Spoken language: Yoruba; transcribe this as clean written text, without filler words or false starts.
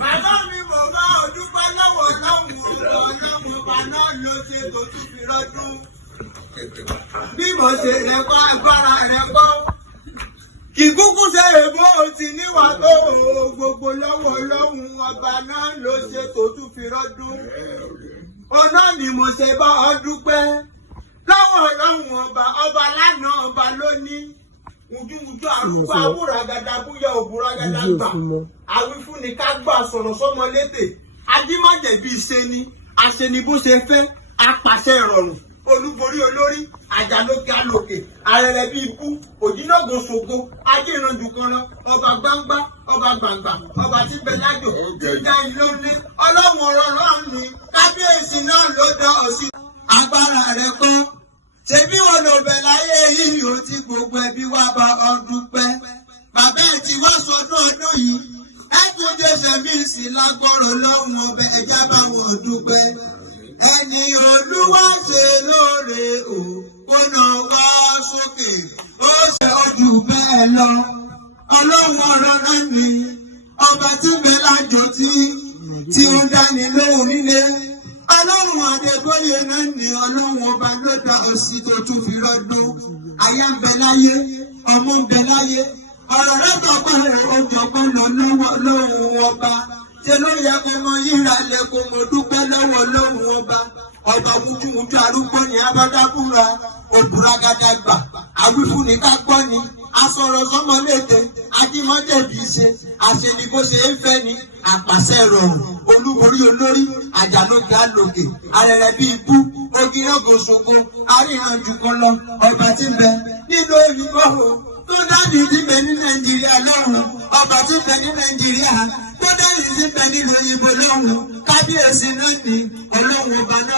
Bàbá mi mọ̀ bá ọdúpẹ́ lọ́wọ́ ọlọ́run ọba náà ló ṣe tó tún fi rọ́dún. Bí mo ṣe lẹ́kọ́ agbára rẹ̀ kọ́. Kì kúkú ṣe èbó ti níwà tó gbogbo lọ́wọ́ ọlọ́run ọba náà ló ṣe tó tún fi rọ́dún. Ọ̀nà ni mo ṣe bá ọ dúpẹ́. Lọ́wọ́ ọlọ́run ọba lánàá ọba lónìí. Ujúujú àrùkọ awúragàdà búyọ òbúragàdà gbà. Àwífúnni ká gbà sọ̀rọ̀ sọ́mọ létè. Adímọ̀jẹ̀bí ṣe ni, àṣeni bó ṣe fẹ́, apàṣẹ ìrọ̀rùn. Olúborí olórí, àjàlókè alòkè, arẹrẹ bí ikú, òjínàgò ṣògo, ajínranjù kanran, ọba gbangba, ọba gbàngbà, ọba tí bẹ lájò, tí dá ilé ní, ọlọ́run ọ̀rọ̀ náà ni, kábíyèsí náà ló dá ọ sí. Agbára rẹ̀ kọ́. Ṣebí wọn lò bẹ̀ láyé yìí ó ti gbogbo ẹbí wá bá ọ dúpẹ́. Bàbá ẹ̀ tí wá sọdún ọdún yìí. Ẹ̀kún jẹ́sẹ̀ mí sí lágbọ́rọ̀ lọ́hùn ọbẹ̀ ẹ̀já bá wọn dúpẹ́. Ẹni Olúwa ṣe lóore o, kó nà wá sókè. Ó ṣe ojú bẹ́ẹ̀ lọ. Ọlọ́run ọ̀rọ̀ náà ni ọba tí bẹ́ẹ̀ lájọ tí ó dání lóhùn nílé. Ọlọ́run Adébóyè náà ni ọlọ́run ọba ló dá òsì tó tún fi rọ́dún. Ayé ń bẹ láyé, ọmọ ń bẹ láyé. Ọ̀rọ̀ lọ́tọ̀ pẹ̀lú ọjọ́gbọ́n lọ lọ́wọ́ lóhùn ọba. Ṣé ló yẹ kó mọ yíra lẹ kó mo dúpẹ́ lọ́wọ́ lóhùn ọba? Ọba wújúwújú arúgbó ni abọ́dábúra, òbúragàdà gbà. Àwífúnni ká gbọ́ ni, asọ̀rọ̀ sọ́mọ léde, ajímọ́jẹ̀bí ṣe, àṣeni bó ṣe ń fẹ́ ni, àpàṣẹ ìrọ̀rùn, olúborí olórí, àjàlókè alòkè, arẹrẹ bí ikú, ògìyàngò ṣògo, àríyànjú kan lọ, ọba tí ń bẹ nínú èmi bọ́ọ̀. Tó dáàdì ti bẹ ní Nàìjíríà lọ́rùn, ọba tí ń bẹ ní Nàìjíríà, tó dáàdì ti bẹ nílùú òyìnbó lọ́rùn, kábíyèsí náà ni ọlọ́run ọba náà.